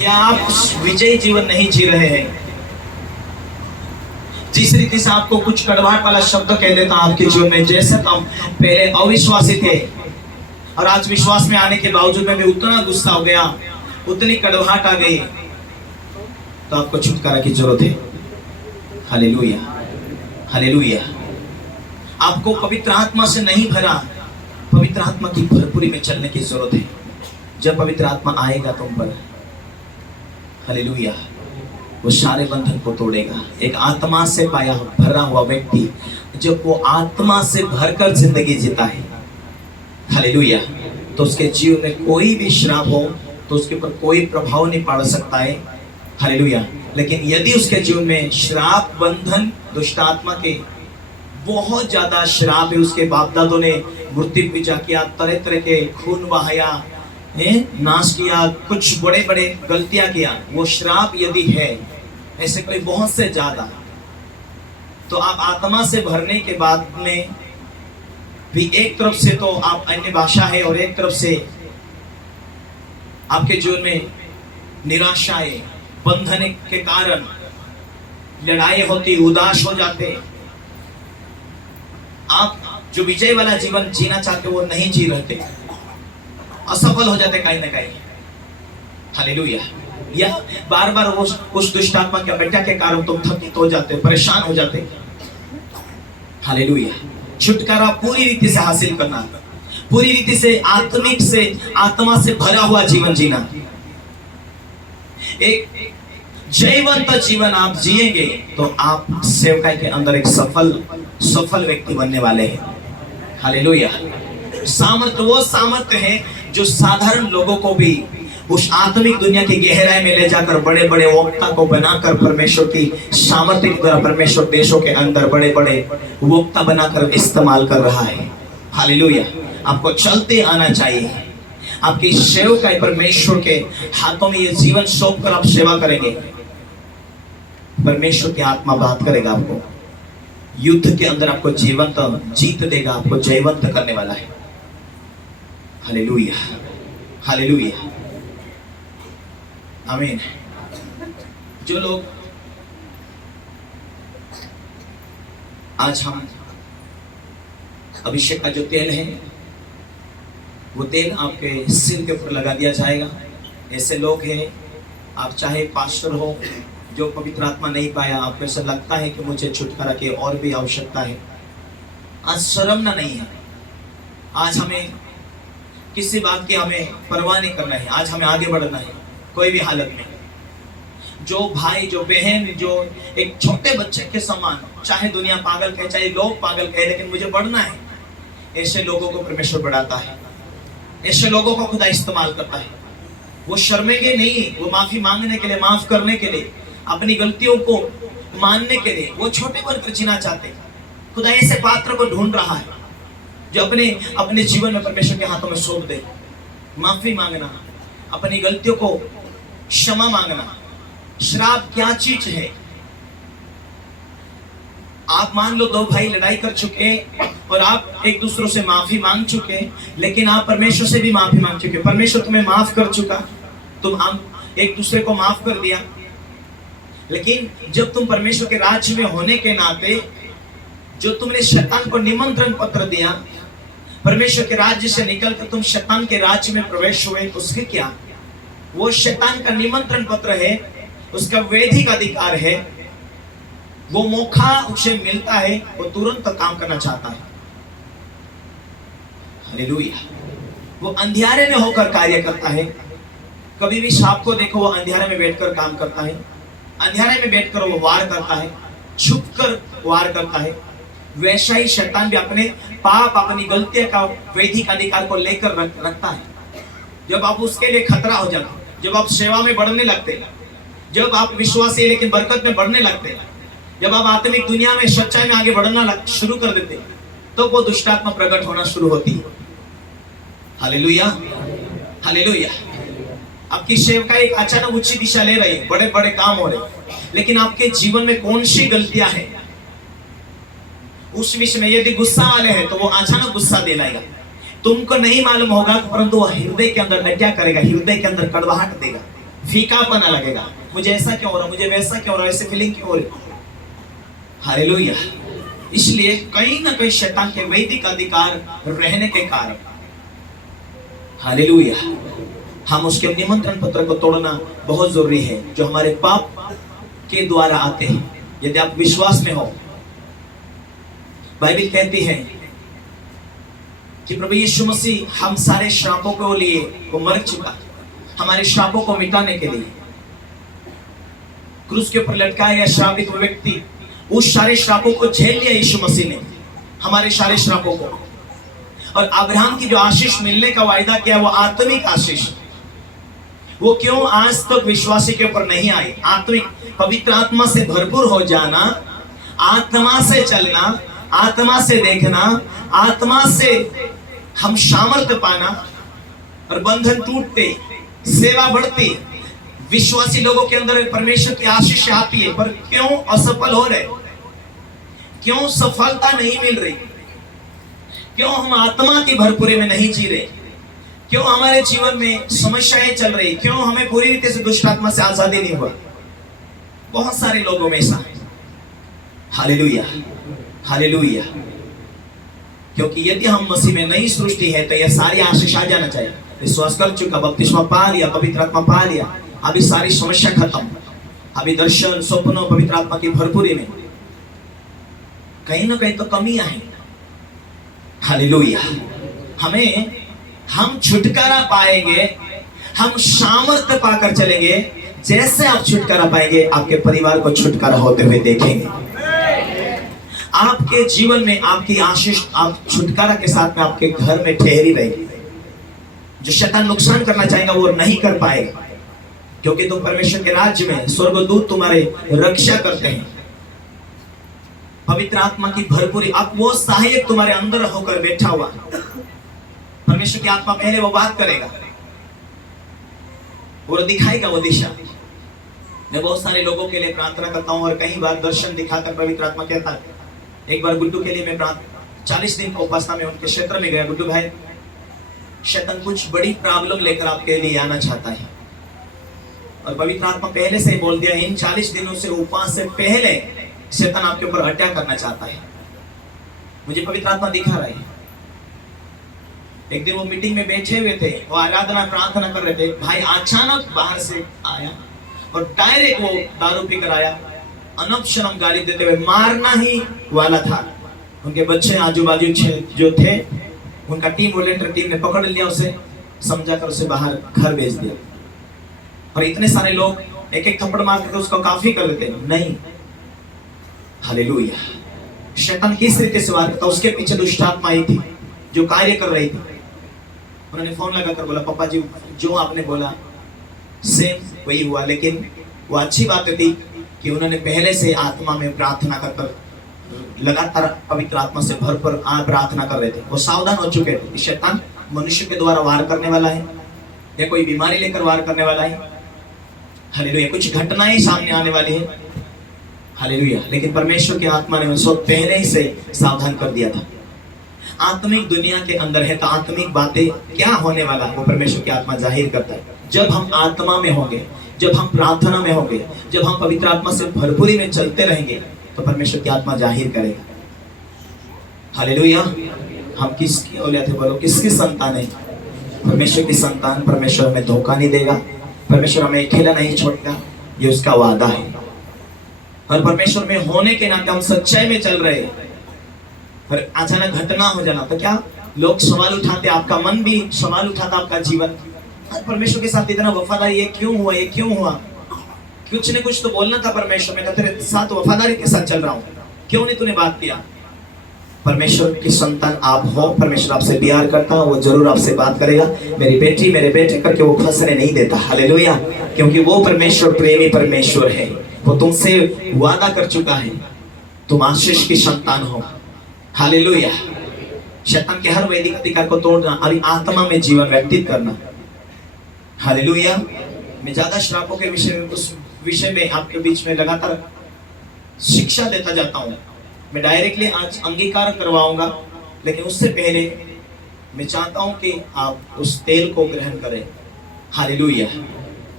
या आप विजयी जीवन नहीं जी रहे हैं। जिस रीति से आपको कुछ कड़वाहट वाला शब्द कह देता आपके जीवन में, जैसे हम पहले अविश्वासी थे और आज विश्वास में आने के बावजूद में भी उतना गुस्सा हो गया, उतनी कड़वाहट आ गई, तो आपको छुटकारा की जरूरत है। Hallelujah, hallelujah. आपको पवित्र आत्मा से नहीं भरा, पवित्र आत्मा की भरपूरी में चलने की जरूरत है। जब पवित्र आत्मा आएगा तुम पर, हालेलुया, वो सारे बंधन को तोड़ेगा। एक आत्मा से पाया भरा हुआ व्यक्ति जब वो आत्मा से भरकर जिंदगी जीता है, हालेलुया, तो उसके जीवन में कोई भी श्राप हो तो उसके ऊपर कोई प्रभाव नहीं पड़ सकता है। हालेलुया। लेकिन यदि उसके जीवन में श्राप, बंधन, दुष्ट आत्मा के बहुत ज्यादा श्राप है, उसके बाप दादों ने मूर्ति पूजा किया, तरह तरह के खून बहाया, नाश किया, कुछ बड़े बड़े गलतियां किया, वो श्राप यदि है ऐसे कोई बहुत से ज्यादा, तो आप आत्मा से भरने के बाद में भी एक तरफ से तो आप अन्य भाषा है और एक तरफ से आपके जीवन में निराशाएं, बंधन के कारण लड़ाई होती, उदास हो जाते, आप जो विजय वाला जीवन जीना चाहते वो नहीं जी रहते, असफल हो जाते कहीं ना कहीं। हालेलुया। या बार बार उस दुष्ट आत्मा के बेटा के कारण तुम थकित हो जाते, परेशान हो जाते। हालेलुया। छुटकारा पूरी रीति से हासिल करना, पूरी रीति से आत्मिक से आत्मा से भरा हुआ जीवन जीना, एक जयवंत जीवन आप जिएंगे तो आप सेवकाई के अंदर एक सफल व्यक्ति बनने वाले हैं। हालेलुया। सामर्थ्य वो सामर्थ्य है जो साधारण लोगों को भी उस आत्मिक दुनिया की गहराई में ले जाकर बड़े बड़े वक्ता को बनाकर परमेश्वर की सामर्थ्य के द्वारा परमेश्वर देशों के अंदर बड़े बड़े वक्ता बनाकर इस्तेमाल कर रहा है। हालेलुया। आपको चलते आना चाहिए। आपकी सेवकाई परमेश्वर के हाथों में ये जीवन सौंप कर आप सेवा करेंगे, परमेश्वर की आत्मा बात करेगा, आपको युद्ध के अंदर आपको जीवंत जीत देगा, आपको जयवंत करने वाला है। हालेलुया, हालेलुया, आमीन। जो लोग आज हम अभिषेक का जो तेल है वो तेल आपके सिर के ऊपर लगा दिया जाएगा। ऐसे लोग हैं, आप चाहे पास्टर हो, जो पवित्र आत्मा नहीं पाया, आपको ऐसा लगता है कि मुझे छुटकारा की और भी आवश्यकता है, आज शर्मना नहीं है। आज हमें किसी बात की हमें परवाह नहीं करना है, आज हमें आगे बढ़ना है कोई भी हालत में। जो भाई, जो बहन, जो एक छोटे बच्चे के समान, चाहे दुनिया पागल कहे, चाहे लोग पागल कहे, लेकिन मुझे बढ़ना है, ऐसे लोगों को परमेश्वर बढ़ाता है, ऐसे लोगों को खुदा इस्तेमाल करता है। वो शर्मेंगे नहीं, वो माफी मांगने के लिए, माफ करने के लिए, अपनी गलतियों को मानने के लिए वो छोटे बनकर जीना चाहते। खुदा ऐसे पात्र को ढूंढ रहा है जो अपने जीवन में परमेश्वर के हाथों में सौंप दे। माफी मांगना, अपनी गलतियों को क्षमा मांगना। श्राप क्या चीज है? आप मान लो दो भाई लड़ाई कर चुके और आप एक दूसरों से माफी मांग चुके, लेकिन आप परमेश्वर से भी माफी मांग चुके, परमेश्वर तुम्हें माफ कर चुका, तुम एक दूसरे को माफ कर दिया। लेकिन जब तुम परमेश्वर के राज्य में होने के नाते जो तुमने शैतान को निमंत्रण पत्र दिया, परमेश्वर के राज्य से निकलकर तुम शैतान के राज्य में प्रवेश हुए, उसके क्या? वो शैतान का निमंत्रण पत्र है, उसका वैधिक अधिकार है, वो मौका उसे मिलता है, वो तुरंत काम करना चाहता है। हालेलुया। वो अंधियारे में होकर कार्य करता है। कभी भी सांप को देखो, वो अंधियारे में बैठकर काम करता है, अंधियारे में बैठकर वो वार करता है, छुपकर वार करता है। वैसा ही शैतान भी अपने पाप, अपनी गलतियों का वैधिक अधिकार को लेकर रखता है। जब आप उसके लिए खतरा हो जाते, जब आप सेवा में बढ़ने लगते, जब आप विश्वासी लेकिन बरकत में बढ़ने लगते, जब आप आत्मिक दुनिया में सच्चाई में आगे बढ़ना शुरू कर देते, तो वो दुष्टात्मा प्रकट होना शुरू होती है। Hallelujah, hallelujah. आपकी सेवकाई एक अचानक उच्च दिशा ले रही है, बड़े बड़े काम हो रहे, लेकिन आपके जीवन में कौन सी गलतियां हैं उस विषय में यदि गुस्सा वाले हैं तो वो अचानक गुस्सा दिलाएगा, तुमको नहीं मालूम होगा, परंतु वो हृदय के अंदर क्या करेगा, हृदय के अंदर कड़वाहट देगा। फीकापना लगेगा, मुझे ऐसा क्यों हो रहा, मुझे वैसा क्यों हो रहा, ऐसे फीलिंग क्यों हो रही। हालेलुया। इसलिए कहीं ना कहीं शैतान के वैदिक अधिकार रहने के कारण, हालेलुया, हम उसके निमंत्रण पत्र को तोड़ना बहुत जरूरी है, जो हमारे पाप के द्वारा आते हैं। यदि आप विश्वास में हो, बाइबल कहती है कि प्रभु यीशु मसीह हम सारे श्रापों को लिए वो मर चुका, हमारे श्रापों को मिटाने के लिए क्रूस के ऊपर लटकाया गया श्रापित वो व्यक्ति उस सारे श्रापों को झेल लिया यीशु मसीह ने, हमारे सारे श्रापों को। और अब्राहम की जो आशीष मिलने का वायदा किया वो आत्मिक आशीष, वो क्यों आज तक विश्वासी के ऊपर नहीं आई। आत्मिक पवित्र आत्मा से भरपूर हो जाना, आत्मा से चलना, आत्मा से देखना, आत्मा से हम सामर्थ्य पाना, और बंधन टूटते, सेवा बढ़ती, विश्वासी लोगों के अंदर परमेश्वर की आशीष आती है। पर क्यों असफल हो रहे, क्यों सफलता नहीं मिल रही, क्यों हम आत्मा की भरपूरी में नहीं जी रहे, क्यों हमारे जीवन में समस्याएं चल रही, क्यों हमें पूरी रीति से दुष्ट आत्मा से आजादी नहीं हुआ। बहुत सारे लोगों में ऐसा है। Hallelujah, hallelujah. क्योंकि यदि हम मसीह में नई सृष्टि है तो यह सारी आशीष आ जाना चाहिए। विश्वास कर चुका, बपतिस्मा पा लिया, पवित्र आत्मा पा लिया, अभी सारी समस्या खत्म, अभी दर्शन स्वप्नों पवित्र आत्मा की भरपूरी में कहीं ना कहीं तो कमियां हैं। हालेलुया। हम छुटकारा पाएंगे, हम सामर्थ्य पाकर चलेंगे। जैसे आप छुटकारा पाएंगे, आपके परिवार को छुटकारा होते हुए देखेंगे। आपके जीवन में आपकी आशीष, आप छुटकारा के साथ में आपके घर में ठहरी रहेगी। जो शैतान नुकसान करना चाहेगा वो नहीं कर पाएगा, क्योंकि तुम परमेश्वर के राज्य में स्वर्गदूत तुम्हारे रक्षा करते हैं। पवित्र आत्मा की भरपूरी, अब वो सहायक तुम्हारे अंदर होकर बैठा हुआ, परमेश्वर की आत्मा पहले वो बात करेगा, वो दिखाएगा वो दिशा। मैं बहुत सारे लोगों के लिए प्रार्थना करता हूं और कई बार दर्शन दिखाकर पवित्र आत्मा कहता है। एक बार गुड्डू के लिए मैं 40 दिन को उपासना में उनके क्षेत्र में गया। गुड्डू भाई, शैतान कुछ बड़ी प्रॉब्लम लेकर आपके लिए आना चाहता है, और पवित्र आत्मा पहले से ही बोल दिया, इन 40 दिनों से उपवास से पहले शैतान आपके ऊपर अटैक करना चाहता है। मुझे पवित्र आत्मा दिखा रहा है। एक दिन वो मीटिंग में बैठे हुए थे, वो आराधना प्रार्थना कर रहे थे, भाई अचानक बाहर से आया और डायरेक्ट वो दारू पीकर आया, अनबशर्म गाली देते हुए मारना ही वाला था। उनके बच्चे आजू बाजू जो थे, उनका टीम वॉलेंटियर टीम ने पकड़ लिया, उसे समझाकर उसे बाहर घर भेज दिया। और इतने सारे लोग एक एक थप्पड़ मार कर उसको काफी कर लेते नहीं। हालेलुया। शैतान किस रीति से वार करता, उसके पीछे दुष्ट आत्मा आई थी जो कार्य कर रही थी। उन्होंने फोन लगाकर बोला, पापा जी जो आपने बोला सेम वही हुआ। लेकिन वो अच्छी बात थी कि उन्होंने पहले से आत्मा में प्रार्थना कर लगातार पवित्र आत्मा से भरपूर प्रार्थना कर रहे थे। वो सावधान हो चुके थे कि शैतान मनुष्य के द्वारा वार करने वाला है, या कोई बीमारी लेकर वार करने वाला है। हालेलुया। कुछ घटनाएं सामने आने वाली है। हालेलुया। लेकिन परमेश्वर की आत्मा ने उसको पहले ही से सावधान कर दिया था। आत्मिक दुनिया के अंदर है तो आत्मिक बातें क्या होने वाला है वो परमेश्वर की आत्मा जाहिर करता है। जब हम आत्मा में होंगे, जब हम प्रार्थना में होंगे, जब हम पवित्र आत्मा से भरपूरी में चलते रहेंगे, तो परमेश्वर की आत्मा जाहिर करेगा। हालेलुया। हम किसकी औलाद है बोलो, किसकी संतान है? परमेश्वर की संतान। परमेश्वर हमें धोखा नहीं देगा, परमेश्वर हमें अकेला नहीं छोड़ेगा, ये उसका वादा है। और परमेश्वर में होने के नाते हम सच्चाई में चल रहे हैं, पर अचानक घटना हो जाना तो क्या लोग सवाल उठाते, आपका मन भी सवाल उठाता, आपका जीवन परमेश्वर के साथ इतना वफादारी, ये क्यों हुआ, ये क्यों हुआ? कुछ न कुछ तो बोलना था परमेश्वर, मैं तो तेरे साथ वफादारी के साथ चल रहा हूँ, क्यों नहीं तूने बात किया? परमेश्वर की संतान आप हो, परमेश्वर आपसे प्यार करता है, वो जरूर आपसे बात करेगा। मेरी बेटी मेरे बेटे करके वो फंसने नहीं देता। हालेलुया। क्योंकि वो परमेश्वर प्रेमी परमेश्वर है, वो तुमसे वादा कर चुका है, तुम आशीष की संतान हो। हालेलुया। शैतान के हर वैदिक अधिकार को तोड़ना और आत्मा में जीवन व्यतीत करना। हालेलुया। मैं ज्यादा श्रापों के विषय में, उस विषय में आपके बीच में लगातार शिक्षा देता जाता हूँ। मैं डायरेक्टली आज अंगीकार करवाऊंगा, लेकिन उससे पहले मैं चाहता हूं कि आप उस तेल को ग्रहण करें। हालेलुया।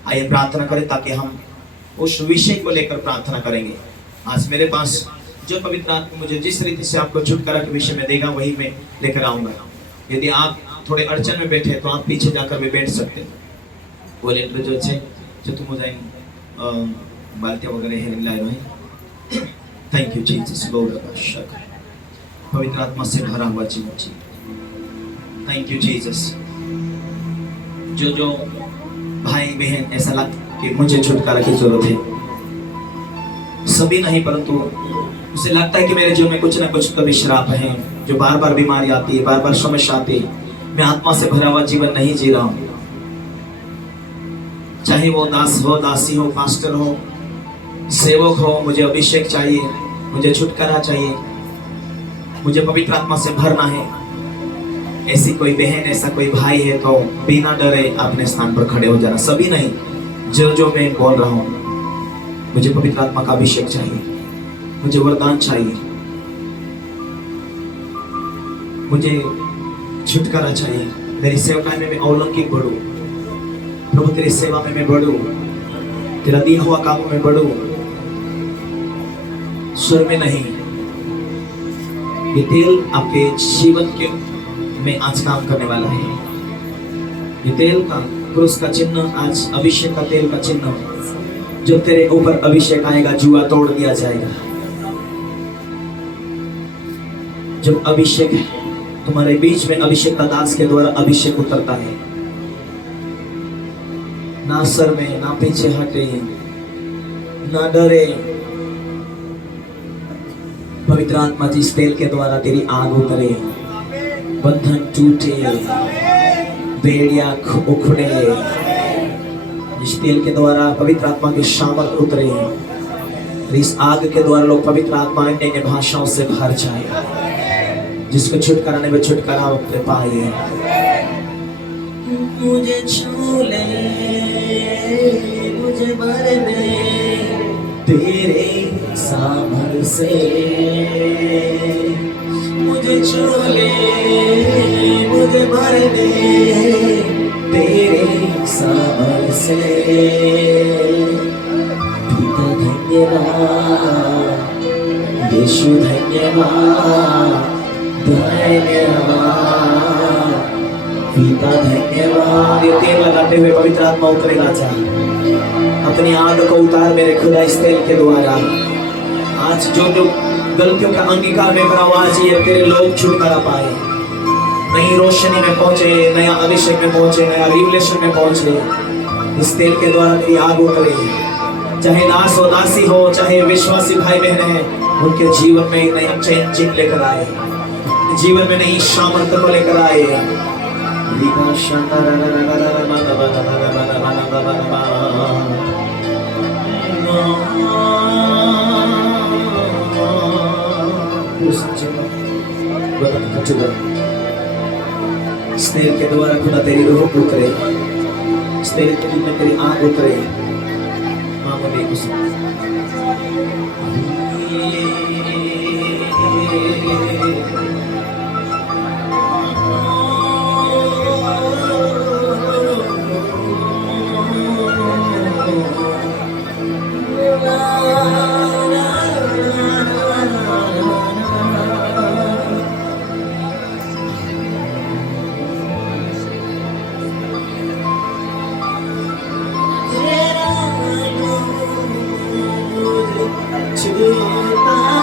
आइए प्रार्थना करें ताकि हम उस विषय को लेकर प्रार्थना करेंगे। आज मेरे पास जो पवित्र आत्मा मुझे जिस रीति से आपको छुटकारा के विषय में देगा वही मैं लेकर आऊंगा। यदि आप थोड़े अड़चन में बैठे तो आप पीछे जाकर भी बैठ सकते हैं। वॉलेंटियर जो છે जो तुम जाइन बाल्टिया वगैरह है लाए हैं। Thank you Jesus. पवित्र आत्मा से भरा हुआ जीवन जी। Thank you Jesus. जो भाई बहन ऐसा लगता कि मुझे छुटकारा की जरूरत है, सभी नहीं परंतु उसे लगता है कि मेरे जीवन में कुछ ना कुछ कभी श्राप है, जो बार बार बीमारी आती है, बार बार समस्या आती है, मैं आत्मा से भरा हुआ जीवन नहीं जी रहा हूँ। चाहे वो दास हो, दासी हो, पास्टर हो, सेवक हो, मुझे अभिषेक चाहिए, मुझे छुटकारा चाहिए, मुझे पवित्र आत्मा से भरना है। ऐसी कोई बहन, ऐसा कोई भाई है तो बिना डरे अपने स्थान पर खड़े हो जाना। सभी नहीं, जो मैं बोल रहा हूँ, मुझे पवित्र आत्मा का अभिषेक चाहिए, मुझे वरदान चाहिए, मुझे छुटकारा चाहिए। मेरी सेवकाई में मैं अलौकिक बढ़ूं प्रभु, तेरी सेवा में मैं बढ़ूं, तेरा दिया हुआ काम में बढ़ूं, स्वर में नहीं। ये तेल आपके जीवन के में आज काम करने वाला है। ये तेल का क्रूस का चिन्ह, आज अभिषेक का तेल का चिन्ह, जब तेरे ऊपर अभिषेक आएगा जुआ तोड़ दिया जाएगा। जब अभिषेक तुम्हारे बीच में अभिषेक का दास के द्वारा अभिषेक उतरता है, ना सर में, ना पीछे हटे, ना डरे। पवित्र आत्मा जिस तेल के द्वारा तेरी आग उतरे, बंधन टूटे, बेड़िया उखड़े, इस तेल के द्वारा पवित्र आत्मा की सामर्थ उतरे, इस आग के द्वारा लोग पवित्र आत्मा अन्य भाषाओं से भर जाए। जिसको छुटकारा नहीं, वो छुटकारा पाए। मुझे छू ले, मुझे भर दे तेरे सामर से, मुझे छू ले, मुझे भर दे तेरे सामर से। पिता धन्यवाद, यीशु धन्यवाद, धन्यवाद, पिता धन्यवाद। ये तेल लगाते हुए पवित्र आत्मा उतरेगा। जा अपनी आग को उतार मेरे खुदा इस तेल के द्वारा। आज जो गलतियों का अंगीकार में करा, आज ये तेरे लोग छुटकारा पाए, नई रोशनी में पहुंचे, नया अभिषेक में पहुंचे, नया रिवलेशन में पहुंचे। इस तेल के द्वारा तेरी आग उतरे। चाहे दास हो, दासी हो, चाहे विश्वासी भाई बहन है, उनके जीवन में नया चेंजिंग लेकर आए, जीवन में नई सामर्थ्य को लेकर आए। स्नेह के द्वारा खुदा तेरी रूह उतरे, स्नेह के में तेरी आग उतरे। मामूली कुछ